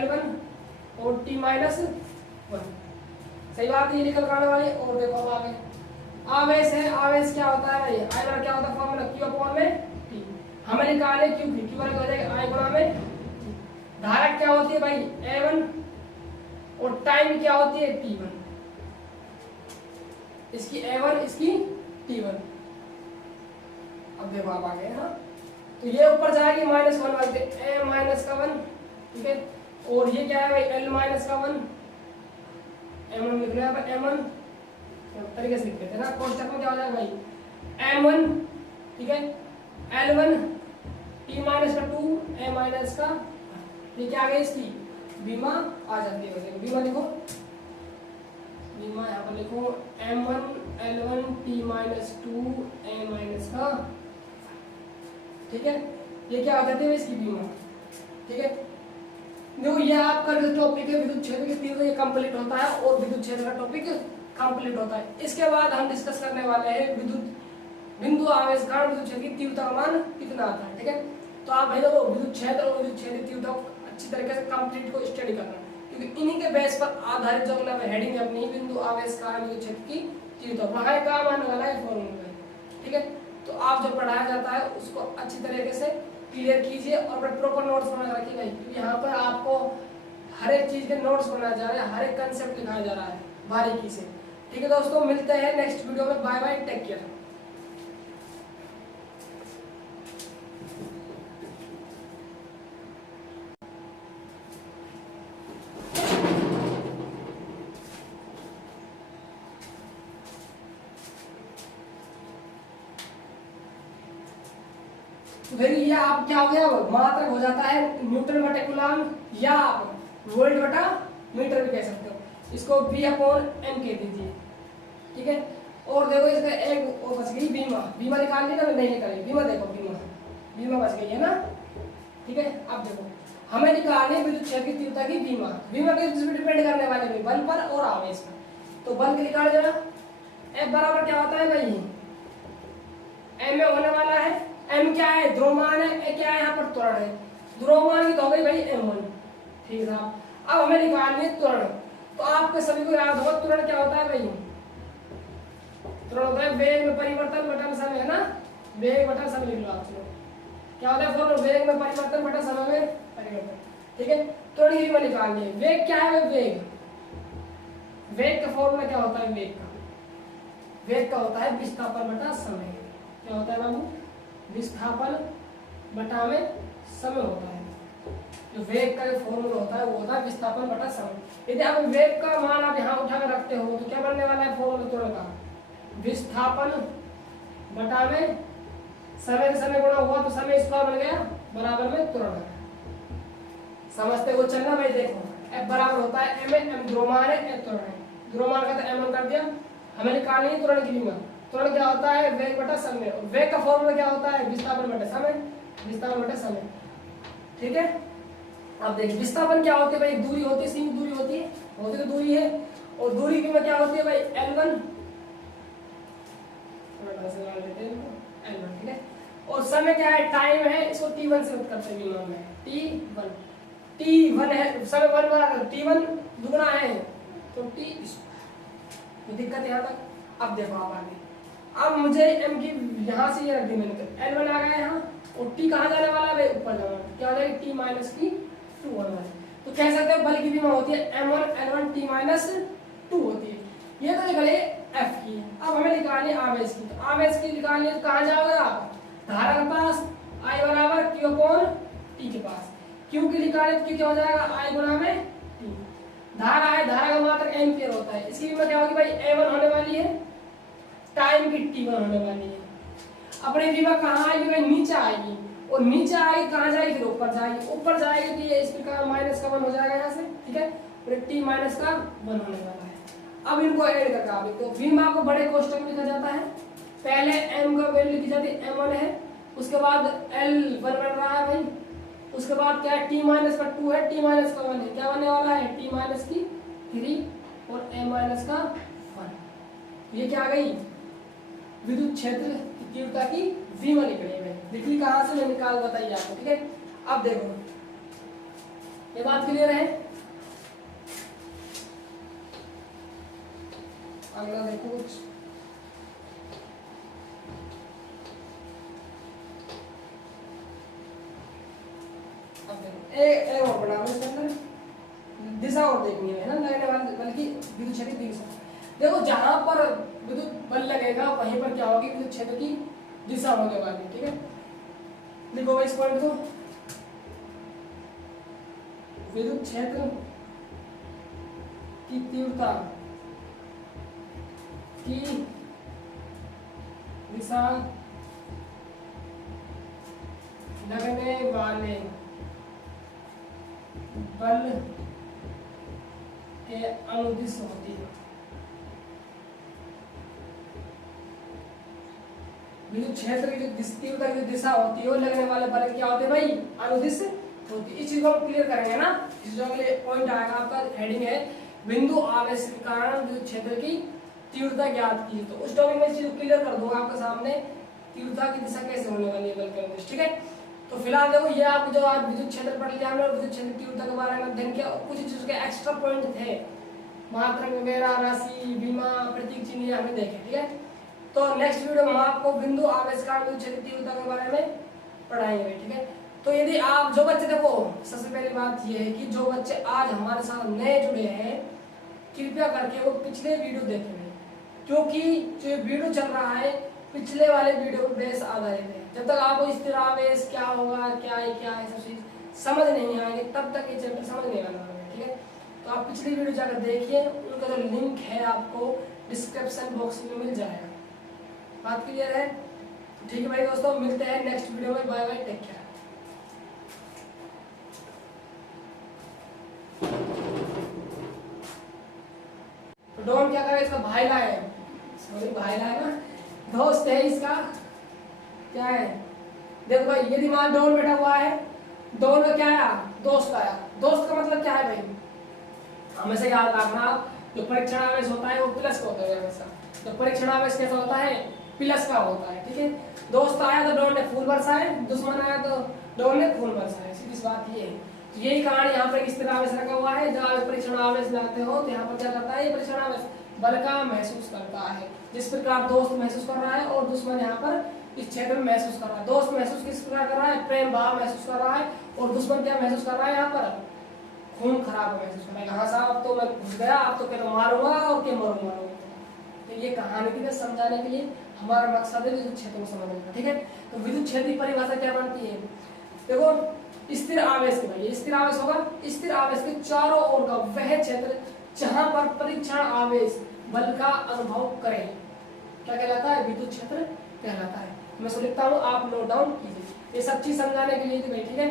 L1 और T माइनस 1। सही बात है, ये निकल आने वाली। और देखो अब आगे आवेश है, आवेश क्या होता है भाई, आई बराबर क्या होता है, फॉर्मूला Q अपॉन में T। हमें निकाले Q की, Q बराबर हो जाएगा I गुणा में T। धारक क्या होती है भाई A1, और टाइम क्या होती है T1, इसकी A1 इसकी T1। अब देखो आप आगे है ना, तो ये ऊपर जाएगी -1 वाली, A माइनस का 1। ठीक है, और ये क्या है भाई L माइनस का 1, M1 लिख रहे हैं M1 तरीके से लिखते थे ना, कोष्टक में क्या हो जाएगा भाई M1। ठीक है, L1 T माइनस का 2, A माइनस का, ये क्या आ गई इसकी बीमा आ जाती है। बीमा लिखो, बीमा यहाँ पर लिखो M1 L1 T minus 2 A minus का। ठीक है, ये क्या आ जाती है इसकी बीमा। ठीक है, देखो ये आपका जो टॉपिक है विद्युत क्षेत्र की तीव्रता, ये कंप्लीट होता है और विद्युत क्षेत्र का टॉपिक कंप्लीट होता है। इसके बाद हम डिस्कस करने वाले हैं विद्युत बिंदु आवेश कारण विद्युत क्षेत्र की तीव्रता का मान कितना आता है। ठीक है, तो आप भाई देखो विद्युत क्षेत्र और विद्युत क्षेत्र की तीव्रता अच्छी तरीके से कंप्लीट को स्टडी करना। क्योंकि इन्हीं के बेस पर आधारित जो मतलब हेडिंग है अपनी बिंदु आवेश कारण विद्युत क्षेत्र की तीव्रता, वहां काम आने वाला है फॉर्मूला। ठीक है, तो आप जो पढ़ाया जाता है उसको अच्छी तरीके से क्लियर कीजिए और अपने प्रॉपर नोट्स बना के रखिए भाई, क्योंकि यहाँ पर आपको हर एक चीज के नोट्स बनाया जा रहा है, हर एक कंसेप्ट लिखाया जा रहा है बारीकी से। ठीक है दोस्तों, मिलते हैं नेक्स्ट वीडियो में। Bye bye, take care. फिर ये आप क्या हो गया, मात्रक हो जाता है न्यूटन बटे कूलम या आप वोल्ट बटा मीटर भी कह सकते हो, इसको V/M कह दीजिए। ठीक है, और देखो इसका एक और बच गई बीमा, बीमा निकाल ली ना, नहीं निकाली बीमा, देखो बीमा बच गई है ना। ठीक है, अब देखो हमें निकालनी विद्युत क्षेत्र की तीव्रता की बीमा किस पर डिपेंड करने वाले में, बल पर और आवेश पर। तो बल की निकाल जरा, F बराबर क्या होता है भाई, M में होने वाला है, M क्या है, द्रव्यमान है, A क्या है यहाँ पर त्वरण है, द्रव्यमान की तो हो गई भाई M1। ठीक है साहब, अब हमें निकालनी है त्वरण। तो आपके सभी को याद होगा त्वरण क्या होता है भाई, त्वरण होता है वेग में परिवर्तन बटा समय, है ना, वेग बटा समय लिख लो आप। चलो क्या होता है फॉर्मूला, वेग में परिवर्तन बटा समय में परिवर्तन। ठीक है, त्वरण की कीमत निकालनी है। वेग क्या है, वेग का फॉर्मूला क्या होता है, वेग का होता है विस्थापन बटा समय। क्या होता है बाबू, विस्थापन बटा में समय होता है। जो वेग का जो फॉर्मूला होता है वो होता है विस्थापन बटा समय। यदि आप वेग का मान आप यहाँ उठा कर रखते हो तो क्या बनने वाला है फॉर्मूला त्वरण का, विस्थापन बटा में समय के समय गुणा हुआ तो समय स्क्वायर बन गया बराबर में त्वरण। समझते हो चलना भाई। देखो F बराबर होता है M द्रव्यमान है, F त्वरण है, द्रव्यमान का तो M कर दिया। हमें निकालनी है त्वरण की कीमत। त्वरण क्या होता है, वेग बटा समय, और वेग का फॉर्मूला क्या होता है, विस्थापन बटा समय, विस्थापन बटा समय। ठीक है, अब देखिए विस्थापन क्या होती है भाई, दूरी होती है, सीमित दूरी होती है, तो दूरी है, और दूरी की क्या होती है भाई L1, ठीक है, और समय क्या है, टाइम है, इसको T1 से मत करते विमान में, T1 है, समय 1 बराबर T1 दुगना है तो T, तो दिक्कत यहाँ तक। अब देखो आप आगे, अब मुझे M की यहाँ से ये रख दी मैंने, तो L1 आ गया यहाँ, और T कहाँ जाने वाला है, ऊपर जाने वाला, क्या हो जाएगा T माइनस की 2 होने वाली। तो कह सकते हो बल की बीमा होती है M1 L1 T माइनस 2 होती है। ये तो निकले F की। अब हमें निकालनी है आवेश की, तो आवेश की निकालनी है तो कहाँ जाओगे आप, धारा के पास, I बराबर Q अपॉन T के पास। Q की निकाले तो क्या हो जाएगा, I गुणा में T। धारा है, धारा का मात्रक एम्पियर होता है, इसकी कीमत क्या होगी भाई, A1 होने वाली है, टाइम की T1 होने वाली है। अपनी बीमा कहाँ आएगी भाई, नीचे आएगी, और नीचे आएगी कहाँ जाएगी, फिर ऊपर जाएगी, ऊपर जाएगी तो ये इसका माइनस का 1 हो जाएगा यहाँ से। ठीक है, और T माइनस का 1 होने वाला है। अब इनको ऐड करके आप तो बीमा को बड़े कोष्टक में लिखा जाता है, पहले M का वैल्यू लिखी जाती है M1 है, उसके बाद L1 बन रहा है भाई, उसके बाद क्या है T माइनस का 2 है, T माइनस का 1 है, क्या बनने वाला है T माइनस की 3 और M माइनस का 1। ये क्या आ गई, विद्युत क्षेत्र की तीव्रता की बीमा निकली है। निकली कहाँ से, मैं निकाल बताइए आपको। ठीक है, अब देखो ये बात क्लियर है। अगला देखो कुछ, अब देखो एक और बड़ा इसके अंदर दिशा और देखनी है ना, लगने वाली बल्कि विद्युत क्षेत्र की दिशा। देखो जहां पर विद्युत बल लगेगा वहीं पर क्या होगी, विद्युत क्षेत्र की दिशा होने वाली। ठीक है, लिखो भाई इस पॉइंट को, विद्युत क्षेत्र की तीव्रता की दिशा लगने वाले बल के अनुदिश होती है। विद्युत क्षेत्र की जो तीव्रता की दिशा होती है वो लगने वाले बल क्या होते हैं भाई, अनुदिश होती है। इस चीज को हम क्लियर करेंगे ना, इस जो अगले पॉइंट आएगा आपका, हेडिंग है बिंदु आवेश के कारण विद्युत क्षेत्र की तीव्रता ज्ञात की। तो उस टॉपिक में इस चीज को क्लियर कर दूंगा आपके सामने, तीव्रता की दिशा कैसे होने वाली है बल के अनुदिश। ठीक है, तो फिलहाल देखो ये आप जो आज विद्युत क्षेत्र पढ़ लिया हमने, विद्युत क्षेत्र तीव्रता के बारे में अध्ययन किया और कुछ उसके एक्स्ट्रा पॉइंट थे, मात्रक वगैरह, राशि, बीमा, प्रतीक चिन्ह हमने देखे। ठीक है, तो नेक्स्ट वीडियो में हम आपको बिंदु आवेशकार विद्युत क्षेत्र तीव्रता के बारे में पढ़ाएंगे। ठीक है, तो यदि आप जो बच्चे, देखो सबसे पहली बात ये है कि जो बच्चे आज हमारे साथ नए जुड़े हैं कृपया करके वो पिछले वीडियो देखें, क्योंकि जो वीडियो चल रहा है पिछले वाले वीडियो बेस आधारित है। जब तक आपको स्थिर आवेश क्या होगा, क्या है सब चीज समझ नहीं आएंगे तब तक ये चैप्टर समझ नहीं आना है। ठीक है, तो आप पिछली वीडियो जाकर देखिए, उनका जो लिंक है आपको डिस्क्रिप्शन बॉक्स में मिल जाएगा। बात क्लियर है? ठीक है भाई दोस्तों, मिलते हैं नेक्स्ट वीडियो में। Bye bye, take care. Don क्या करे, इसका भाई लाए, सॉरी भाई लाए ना, दोस्त है इसका, क्या है देखो भाई, यदि मान डॉन बैठा हुआ है, डॉन में क्या आया, दोस्त आया। दोस्त का मतलब क्या है भाई, हमेशा याद रखना, जो परीक्षण आवेश होता है वो प्लस का होता है हमेशा। तो परीक्षण आवेश कैसा होता है, प्लस का होता है। ठीक है, दोस्त आया तो डॉन ने फूल बरसाए, दुश्मन आया तो डॉन ने खून बरसाए, सीधी बात ये है। यही कहानी यहाँ पर स्थिर आवेश रखा हुआ है। जब आप परीक्षण आवेश लाते हो तो यहाँ पर क्या करता है, ये परीक्षण आवेश बल का महसूस करता है। जिस प्रकार दोस्त महसूस कर रहा है और दुश्मन यहाँ पर इस क्षेत्र में महसूस कर रहा है। दोस्त महसूस किस प्रकार कर रहा है, प्रेम भाव महसूस कर रहा है, और दुश्मन क्या महसूस कर रहा है, यहाँ पर खून खराब महसूस कर रहा है। हाँ साहब, तो मैं घुस गया, अब तो क्या मारूंगा और क्या मरूंगा। तो ये कहानी थी समझाने के लिए, हमारा मकसद है विद्युत क्षेत्र को समझने का। ठीक है, तो विद्युत क्षेत्र की परिभाषा क्या बनती है, देखो स्थिर आवेश के, भाई स्थिर आवेश होगा, स्थिर आवेश के चारों ओर का वह क्षेत्र जहां पर परीक्षण आवेश बल का अनुभव करे, क्या कहलाता है, विद्युत क्षेत्र कहलाता है। मैं सो लिखता हूँ, आप नोट डाउन कीजिए, ये सब चीज समझाने के लिए थी भाई। ठीक है,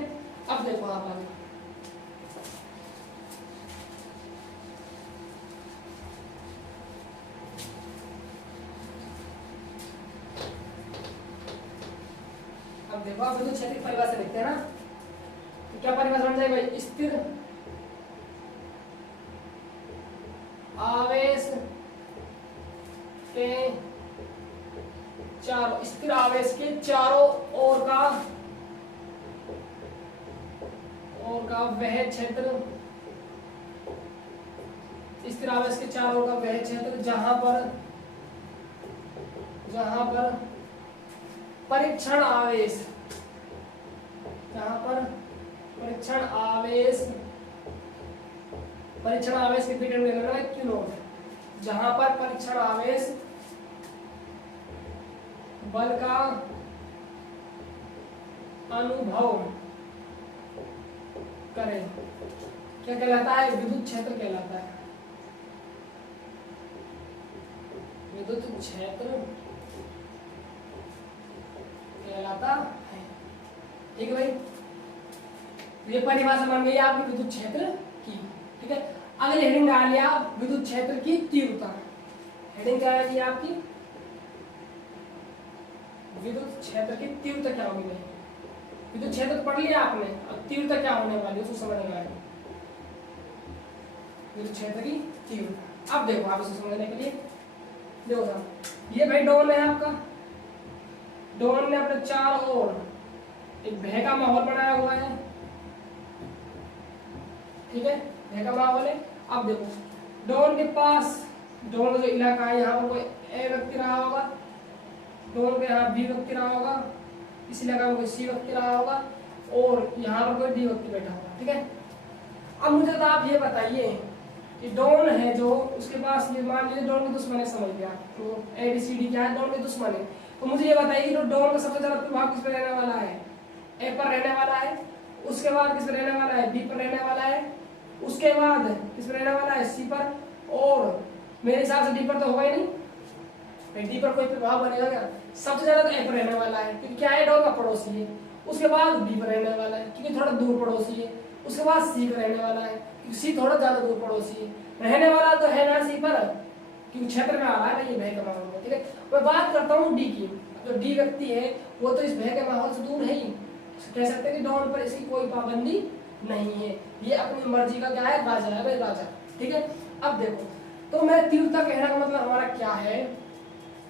अब देखो आप आगे, अब देखो आप विद्युत क्षेत्र की परिभाषा लिखते हैं ना, तो क्या परिभाषा बन जाएगी भाई, स्थिर आवेश के चारों, स्थिर आवेश के चारों ओर का वह क्षेत्र, स्थिर आवेश के चारों ओर का वह क्षेत्र जहां पर परीक्षण आवेश, जहां पर परीक्षण आवेश के पीरियड में लेना है क्यू नोट, जहां पर परीक्षण आवेश बल का अनुभव करे, क्या कहलाता है, विद्युत क्षेत्र कहलाता है। विद्युत क्षेत्र कहलाता है। ठीक है भाई, ये परिभाषा बन गई आपकी विद्युत क्षेत्र की। ठीक है, अगली हेडिंग डाल लिया विद्युत क्षेत्र की तीव्रता। हेडिंग क्या है आपकी, विद्युत क्षेत्र की तीव्रता क्या होगी भाई, विद्युत क्षेत्र पढ़ लिया आपने, अब तीव्रता क्या होने वाली है उसको समझना है, विद्युत क्षेत्र की तीव्रता। अब देखो आप इसे समझने के लिए, देखो साहब, ये भाई डॉन है आपका, डॉन ने अपने चारों ओर एक भय का माहौल बनाया हुआ है। ठीक है, भय का माहौल है। अब देखो डॉन के पास, डॉन का जो इलाका है, यहाँ पर कोई ए व्यक्ति रहा होगा, डॉन के यहाँ बी व्यक्ति रहा होगा, इस इलाका में कोई सी व्यक्ति रहा होगा, और यहाँ पर कोई डी व्यक्ति बैठा होगा। ठीक है, अब मुझे तो आप ये बताइए कि डॉन है जो, उसके पास ये मान लीजिए डॉन के दुश्मन है, समझ गया, तो ए बी सी डी क्या है, डॉन के दुश्मन है। तो मुझे ये बताइए कि डॉन का सबसे ज्यादा प्रभाव किस पर रहने वाला है, ए पर रहने वाला है, उसके बाद किस पर रहने वाला है, बी पर रहने वाला है, उसके बाद किस पर रहने वाला है, सी पर, और मेरे हिसाब से डी पर तो होगा ही नहीं, डी पर कोई प्रभाव बनेगा क्या, सबसे ज्यादा तो ए पर रहने वाला है, क्योंकि क्या है, डॉन का पड़ोसी है। उसके बाद बी पर रहने वाला है, क्योंकि थोड़ा दूर पड़ोसी है। उसके बाद सी पर रहने वाला है, क्योंकि सी थोड़ा ज्यादा दूर पड़ोसी है। रहने वाला तो है ना सी पर, क्योंकि क्षेत्र में आ रहा है ना ये भय का माहौल। ठीक है, मैं बात करता हूँ डी की, जो डी व्यक्ति है वो तो इस भय के माहौल से दूर है ही, कह सकते हैं कि डॉन पर इसकी कोई पाबंदी नहीं है, ये अपनी मर्जी का क्या है, राजा है भाई, राजा। ठीक है, अब देखो, तो मैं तीव्रता कहने का मतलब हमारा क्या है,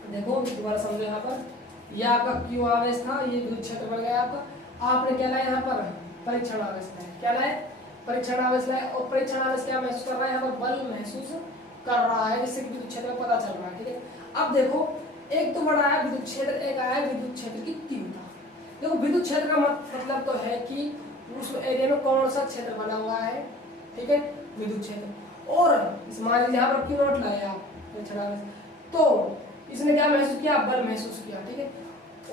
देखो दोबारा समझो, यहाँ पर यह आपका क्यू आवेश था, ये विद्युत क्षेत्र बन गया आपका, आपने क्या लाया यहाँ पर परीक्षण आवेश लाया, क्या लाया परीक्षण आवेश लाया, और परीक्षण आवेश क्या महसूस कर रहा है यहाँ पर बल महसूस कर रहा है, जिससे विद्युत क्षेत्र में पता चल रहा है। ठीक है, अब देखो एक तो बड़ा है विद्युत क्षेत्र, एक आया विद्युत क्षेत्र की तीव्रता। देखो विद्युत क्षेत्र का मतलब तो है कि उस एरिया में कौन सा क्षेत्र बना हुआ है, ठीक है, विद्युत क्षेत्र। और इस मान लीजिए यहाँ पर Q0 लाया परीक्षण आवेश, तो इसने क्या महसूस किया, बल महसूस किया। ठीक है,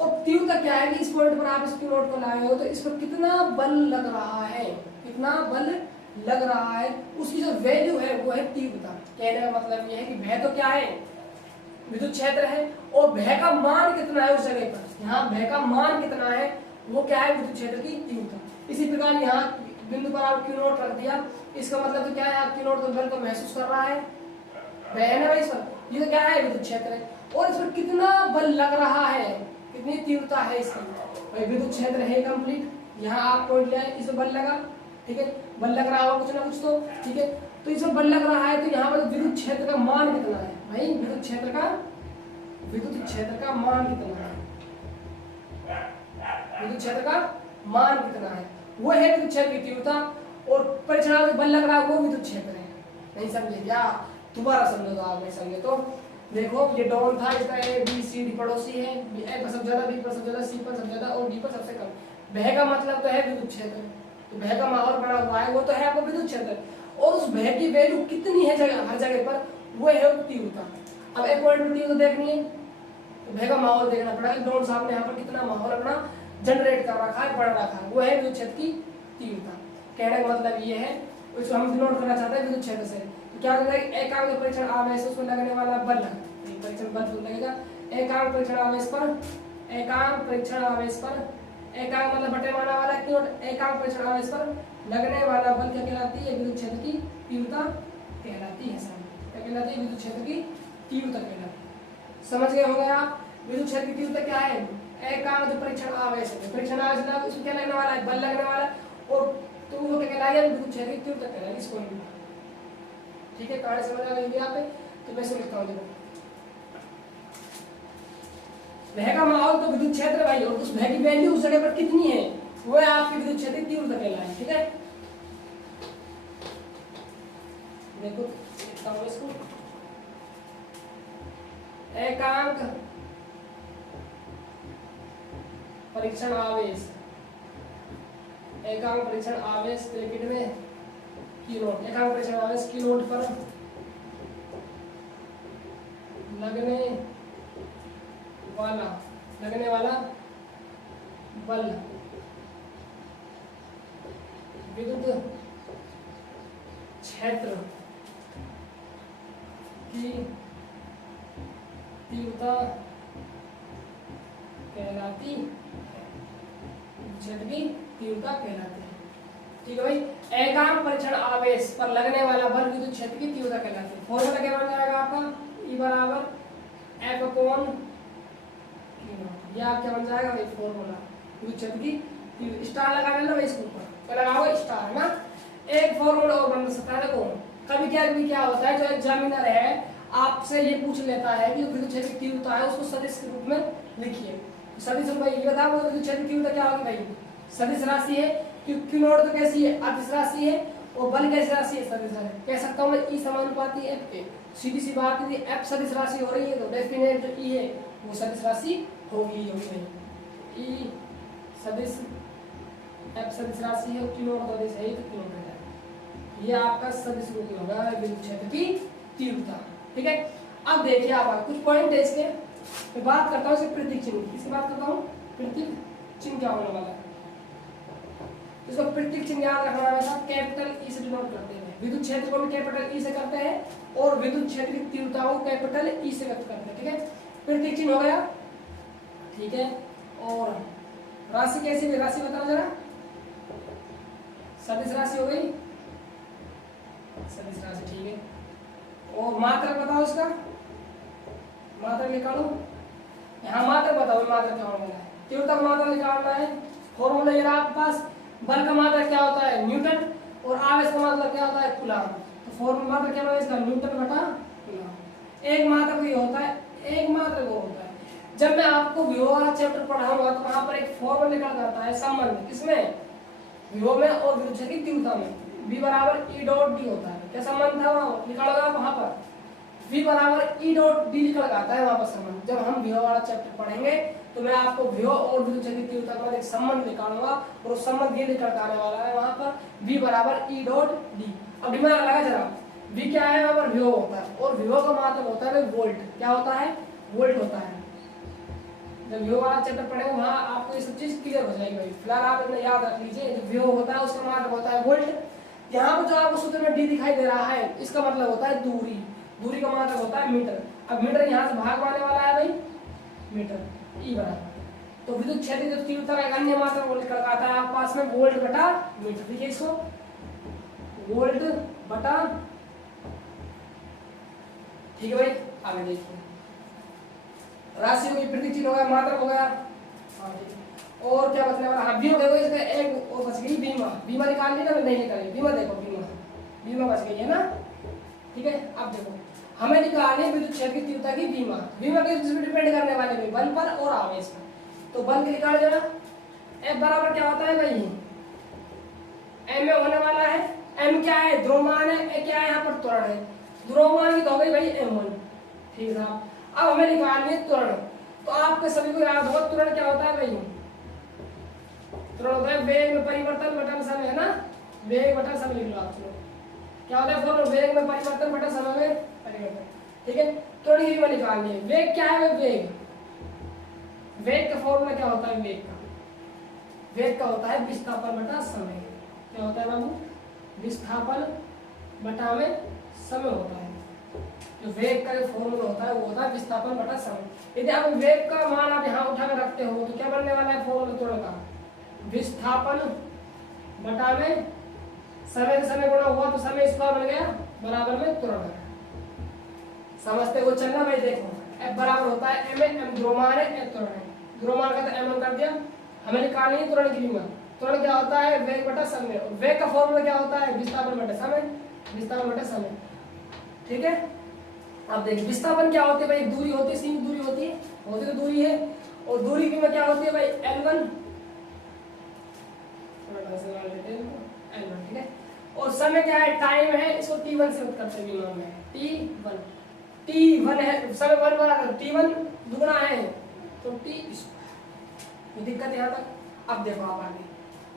और तीव्रता क्या है कि इस पॉइंट पर आप इस Q0 को लाए हो तो इस पर कितना बल लग रहा है, कितना बल लग रहा है, उसकी जो वैल्यू है वो है तीव्रता। कहने का मतलब ये है कि भय तो क्या है, विद्युत क्षेत्र है, और भय का मान कितना है उस जगह पर, यहाँ भय का मान कितना है वो क्या है, विद्युत क्षेत्र की तीव्रता। इसी प्रकार यहाँ बिंदु पर आप Q0 रख दिया, इसका मतलब तो क्या है, आप Q0 तो बल को महसूस कर रहा है, भय है ना भाई, इस पर ये तो क्या है, विद्युत क्षेत्र है, और इस पर कितना बल लग रहा है, कितनी तीव्रता है इसकी, भाई विद्युत क्षेत्र है कंप्लीट, यहाँ आप पॉइंट लिया है, इसमें बल लगा, ठीक है, बल लग रहा होगा कुछ ना कुछ तो, ठीक है, तो इसमें बल लग रहा है, तो यहाँ पर विद्युत क्षेत्र का मान कितना है भाई, विद्युत क्षेत्र का मान कितना है, विद्युत क्षेत्र का मान कितना है, वो है विद्युत क्षेत्र की तीव्रता। और परीक्षण में बल लग रहा है वो विद्युत क्षेत्र है। नहीं समझे क्या, दोबारा समझो तो आप नहीं समझे तो देखो, ये डॉन था, इसका ए बी सी डी पड़ोसी है, ए पर सबसे ज्यादा, बी पर सबसे ज्यादा, सी पर सबसे ज्यादा और डी पर सबसे कम। भय का मतलब तो है विद्युत क्षेत्र, तो भय का माहौल बना हुआ है, वो तो है आपका विद्युत क्षेत्र, और उस भय की वैल्यू कितनी है जगह, हर जगह पर, वो है तीव्रता। अब एक पॉइंट पर तीव्रता देखनी है तो भय का माहौल देखना पड़ेगा, डॉन साहब ने यहाँ पर कितना माहौल अपना जनरेट कर रखा है, बढ़ रखा है, वो है विद्युत क्षेत्र की तीव्रता। कहने का मतलब ये है, उसको हम डिनोट करना चाहते हैं विद्युत क्षेत्र से, तो क्या होगा, एकांक परीक्षण आवेश उसमें लगने वाला बल, परीक्षण बल लगेगा एकांक परीक्षण आवेश पर, एकांक परीक्षण आवेश पर, एकांक मतलब बटे माना वाला Q0, एकांक परीक्षण आवेश पर लगने वाला बल क्या कहलाती है, विद्युत क्षेत्र की तीव्रता कहलाती है। क्या कहलाती है, विद्युत क्षेत्र की तीव्रता कहलाती है। समझ गए होंगे आप, विद्युत क्षेत्र की तीव्रता क्या है, एकांक जो परीक्षण आवेश है, परीक्षण आवेश ना उसमें क्या लगने वाला है, बल लगने वाला, और तो वो क्या कहलाएगा, विद्युत क्षेत्र की तीव्रता कहलाएगी इस पॉइंट पर। ठीक है, कहानी समझ आ गई आप, तो मैं लिखता हूँ, देखो भय का माहौल तो विद्युत क्षेत्र भाई, और उस भय की वैल्यू उस जगह पर कितनी है, वो है आपकी विद्युत क्षेत्र की तीव्रता कहलाएगी। ठीक है, देखो लिखता हूँ इसको, एकांक परीक्षण आवेश, एकांक परीक्षण आवेश ब्रैकेट में Q0, एकांक परीक्षण आवेश Q0 पर लगने वाला बल विद्युत क्षेत्र की तीव्रता कहलाती है, क्षेत्र की तीव्रता कहलाती है। ठीक है भाई, एकांक परीक्षण आवेश पर लगने वाला बल विद्युत क्षेत्र की तीव्रता कहलाती है। फॉर्मूला क्या बन जाएगा आपका, E बराबर F अपॉन Q0, ये आप क्या बन जाएगा भाई, फॉर्मूला विद्युत क्षेत्र की तीव्रता, स्टार लगा लेना भाई इसके ऊपर, तो लगाओ स्टार है ना। एक फॉर्मूला और बन सकता है, देखो कभी क्या होता है, जो एग्जामिनर है आपसे ये पूछ लेता है कि विद्युत क्षेत्र की तीव्रता है उसको सदिश के रूप में लिखिए। सदिश भाई ये बताओ विद्युत क्षेत्र की तीव्रता क्या होगी भाई, सदिश राशि है, क्योंकि Q0 तो कैसी है, अदिश राशि है, और बल कैसी राशि है, सदिश राशि। कह सकता हूँ मैं E समानुपाती F के, सीधी सी बात है, F सदिश राशि हो रही है तो डेफिनेट जो E है वो सदिश राशि होगी भाई, E सदिश F सदिश राशि है, Q0 तो अदिश है तो Q0 है, ये आपका सदिश रूप में होगा विद्युत क्षेत्र की तीव्रता। ठीक है, अब देखिए आप कुछ पॉइंट है इसके, मैं बात करता हूँ इसके प्रतीक चिन्ह की, इसकी बात करता हूँ प्रतीक चिन्ह क्या होने वाला है, इसको प्रतीक चिन्ह याद रखना हमेशा, कैपिटल E से डिनोट करते हैं, विद्युत क्षेत्र को भी कैपिटल E से करते हैं और विद्युत क्षेत्र की तीव्रता को कैपिटल E से व्यक्त करते हैं। ठीक है, प्रतीक चिन्ह हो गया, ठीक है, और राशि कैसी है, राशि बताओ जरा, सदिश राशि हो गई, सदिश राशि, ठीक है, और मात्रक बताओ इसका, मात्रक निकालो, यहाँ मात्रक बताओ, मात्रक क्या होने वाला है, तीव्रता का मात्रक निकालना है। फॉर्मूला ये आपके पास, बल का मात्रक क्या होता है, न्यूटन, और आवेश का मात्रक क्या होता है, कूलॉम। तो फॉर्मूला मात्रक क्या होगा इसका, न्यूटन बटा कूलॉम। एक मात्रक ये होता है, एक मात्रक वो होता है, जब मैं आपको विभव वाला चैप्टर पढ़ाऊंगा तो वहां पर एक फॉर्मूला निकल जाता है संबंध, किसमें, विभव में और विद्युत क्षेत्र की तीव्रता में। V बराबर E डॉट D होता है, क्या संबंध था वहाँ निकल गया वहां पर, V बराबर E डॉट D निकल आता है वहां पर संबंध। जब हम विभव वाला चैप्टर पढ़ेंगे तो मैं आपको विभव और विद्युत क्षेत्र की तीव्रता का एक संबंध निकालूंगा और उस संबंध ये निकल आने वाला है वहां पर V बराबर E डॉट D। अब दिमाग लगा जरा, V क्या है वहां पर, विभव होता है और विभव का मात्रक होता है वोल्ट, क्या होता है, वोल्ट होता है। जब विभव वाला चैप्टर पढ़ेंगे वहां आपको ये सब चीज क्लियर हो जाएगी भाई। फिलहाल आप इतना याद रख लीजिए, जो विभव होता है उसका मात्रक होता है वोल्ट। यहाँ पर जो आपको सूत्र में D दिखाई दे रहा है इसका मतलब होता है दूरी, दूरी का मात्रक होता है मीटर। अब मीटर यहाँ से भाग आने वाला है भाई मीटर, E बराबर। तो विद्युत क्षेत्र की तीव्रता का एक अन्य मात्रक वोल्ट निकल आता है आपके पास में, वोल्ट बटा मीटर। देखिए इसको, वोल्ट बटा, ठीक है भाई। आगे देखिए, राशि में प्रतीक चिन्ह हो गया, मात्रक हो गया, हाँ ठीक है। और क्या बचने वाला, हाँ बीमा देखो, इसका एक और बच गई बीमा, बीमा निकाल ली ना, नहीं निकाली बीमा, देखो बीमा, बीमा बच गई है ना, ठीक है। अब देखो हमें निकालनी विद्युत क्षेत्र की तीव्रता की बीमा, बीमा किस पर डिपेंड करने वाले भाई, बल पर और आवेश पर। तो बल के निकाल जरा, F बराबर क्या होता है भाई, M में होने वाला है, M क्या है, द्रव्यमान है, A क्या है यहाँ पर, त्वरण है। द्रव्यमान की तो हो गई भाई M1, ठीक है। अब हमें निकालनी है त्वरण, तो आपके सभी को याद होगा त्वरण क्या होता है भाई, त्वरण होता है वेग में परिवर्तन बटा समय, है ना, वेग बटा समय लिख लो आप लोग, क्या होता है फॉर्मूला, वेग में परिवर्तन बटा समय में परिवर्तन, ठीक है। त्वरण की कीमत निकालनी है। वेग क्या है, वेग, वेग का फॉर्मूला क्या होता है, वेग का, वेग का होता है विस्थापन बटा समय। क्या होता है बाबू, विस्थापन बटा में समय होता है। जो वेग का जो फॉर्मूला होता है वो होता है विस्थापन बटा समय। यदि आप वेग का मान आप यहाँ उठा कर रखते हो तो क्या बनने वाला है फॉर्मूला त्वरण का, विस्थापन बटा में समय के समय गुणा हुआ तो समय स्क्वायर बन गया बराबर में त्वरण। समझते हो चलना भाई। देखो F बराबर होता है M, M द्रव्यमान है, F त्वरण है, द्रव्यमान का तो M कर दिया। हमें निकालनी है त्वरण की कीमत। त्वरण क्या होता है, वेग बटा समय, और वेग का फॉर्मूला क्या होता है, विस्थापन बटा समय, विस्थापन बटा समय, ठीक है। अब देखिए विस्थापन क्या होती है भाई, दूरी होती है, सीमित दूरी होती है, होती तो दूरी है, और दूरी की कीमत क्या होती है भाई, L1, L1, ठीक है। और समय क्या है, टाइम है, इसको T1 से करते हैं विमान में, T1, T1 है, समय 1 बराबर T1 दुगना है तो T, तो दिक्कत यहाँ तक। अब देखो आप आगे,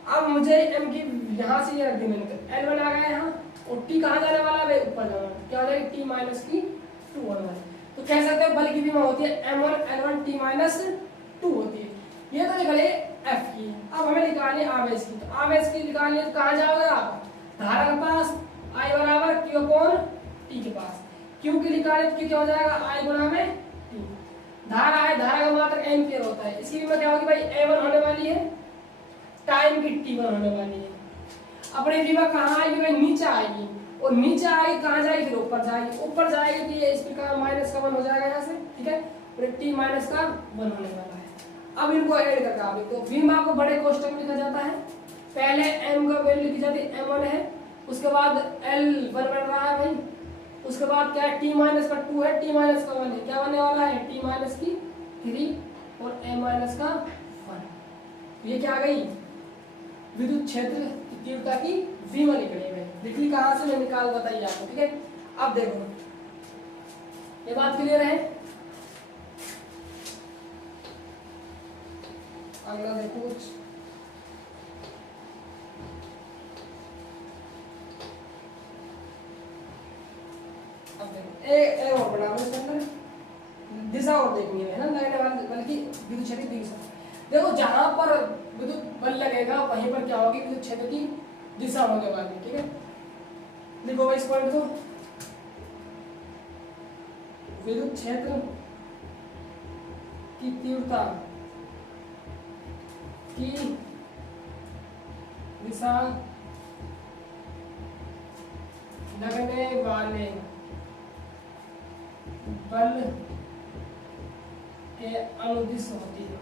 अब मुझे M की यहाँ से ये रख दी मैंने, L1 आ गया यहाँ, और T कहाँ जाने वाला है, ऊपर जाना, क्या हो जाएगा T माइनस की 2 होने वाली। तो कह सकते हो बल की विमा होती है M1 L1 T माइनस 2 होती है। ये तो निकले F की। अब हमें निकालनी है आवेश की, तो आवेश की निकालनी है तो कहाँ जाओगे आप, धारा के पास, I बराबर Q अपॉन T के पास। Q की निकाले तो क्या हो जाएगा, I गुणा में T। धारा है, धारा का मात्रक एम्पियर होता है, इसकी कीमत क्या होगी भाई, A1 होने वाली है, टाइम की T1 होने वाली है। अपनी विमा कहाँ आएगी भाई, नीचे आएगी, और नीचे आएगी कहाँ जाएगी, फिर ऊपर जाएगी, ऊपर जाएगी तो ये इस प्रकार माइनस का 1 हो जाएगा यहाँ से, ठीक है, और T माइनस का 1 होने वाला है। अब इनको ऐड करके आप देखो, विमा को बड़े कोष्टक में लिखा जाता है, पहले M का वैल्यू लिखी जाती है M1 है, उसके बाद L1 बन रहा है भाई, उसके बाद क्या है T माइनस का 2 है, T माइनस का 1 है, क्या बनने वाला है T माइनस की 3 और M माइनस का 1। ये क्या आ गई, विद्युत क्षेत्र की तीव्रता की विमा निकली है। निकली कहाँ से, मैं निकाल बताइए आपको, ठीक है। अब देखो ये बात क्लियर है। अगला देखो कुछ, अब देखो ए और बड़ा इसके अंदर दिशा और देखनी है ना, लगने वाली बल्कि विद्युत क्षेत्र की दिशा। देखो जहां पर विद्युत बल लगेगा वहीं पर क्या होगी, विद्युत क्षेत्र की दिशा होने वाली, ठीक है। लिखो भाई इस पॉइंट को, विद्युत क्षेत्र की तीव्रता की दिशा लगने वाले बल के अनुदिश होती है।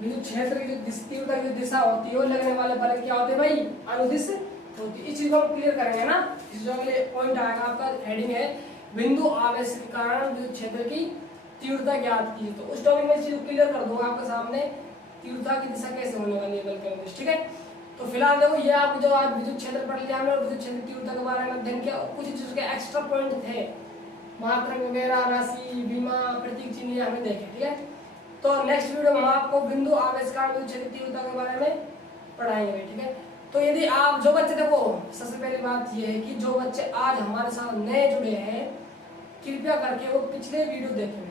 विद्युत क्षेत्र की जो तीव्रता की दिशा होती है वो लगने वाले बल क्या होते हैं भाई, अनुदिश होती है। इस चीज को हम क्लियर करेंगे ना, इस जो अगले पॉइंट आएगा आपका हेडिंग है बिंदु आवेश के कारण विद्युत क्षेत्र की तीव्रता ज्ञात कीजिए। तो उस टॉपिक में चीज क्लियर कर दूंगा आपके सामने, तीव्रता की दिशा कैसे होने वाली है बल के अनुदिश, ठीक है। तो फिलहाल देखो ये आप जो आज विद्युत क्षेत्र पढ़ लिया हमने और विद्युत क्षेत्र तीव्रता के बारे में अध्ययन किया, और कुछ चीज के एक्स्ट्रा पॉइंट थे, मात्रक वगैरह, राशि, बीमा, प्रतीक चिन्ह हमें देखे, ठीक है। तो नेक्स्ट वीडियो में हम आपको बिंदु आवेश के कारण विद्युत क्षेत्र तीव्रता के बारे में पढ़ाएंगे, ठीक है। तो यदि आप जो बच्चे, देखो सबसे पहली बात ये है कि जो बच्चे आज हमारे साथ नए जुड़े हैं, कृपया करके वो पिछले वीडियो देखें,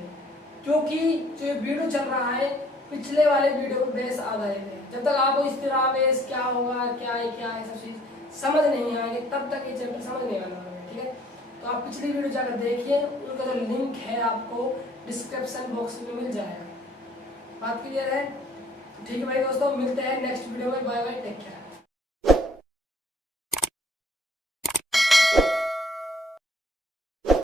क्योंकि जो वीडियो चल रहा है पिछले वाले वीडियो को बेस आधारित है। जब तक आपको स्थिर आवेश क्या होगा, क्या है सब चीज समझ नहीं आएंगे, तब तक ये चैप्टर समझ नहीं आना है, ठीक है। तो आप पिछली वीडियो जाकर देखिए, उनका जो लिंक है आपको डिस्क्रिप्शन बॉक्स में मिल जाएगा। बात क्लियर है? ठीक है भाई दोस्तों, मिलते हैं नेक्स्ट वीडियो में। Bye bye, take care.